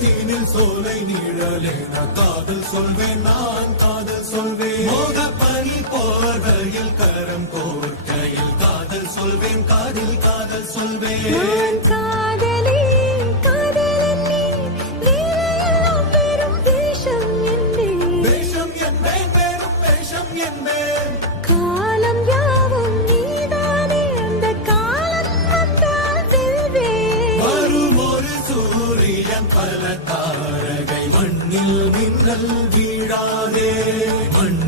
தீனில் சோலை நீழலேன காதல் சொல்வேன் நான் காதல் சொல்வேன் மோகப்பனி போர்வையில் கரம் கோர்க்கையில் காதல் சொல்வேன் காதில் காதல் சொல்வேன் காதலி காதலன் நீ வேலையெல்லாம் வெறும் வேஷம் என்பேன் வேஷம் என்பேன் வெறும் வேஷம் என்பேன் காலம் யாவும் நீதானே அந்த காலம் வந்தால் செல்வேன் வரும் ஒரு சூரியன் பல தாரகை மண்ணில் மின்னல் வீழாதே மண்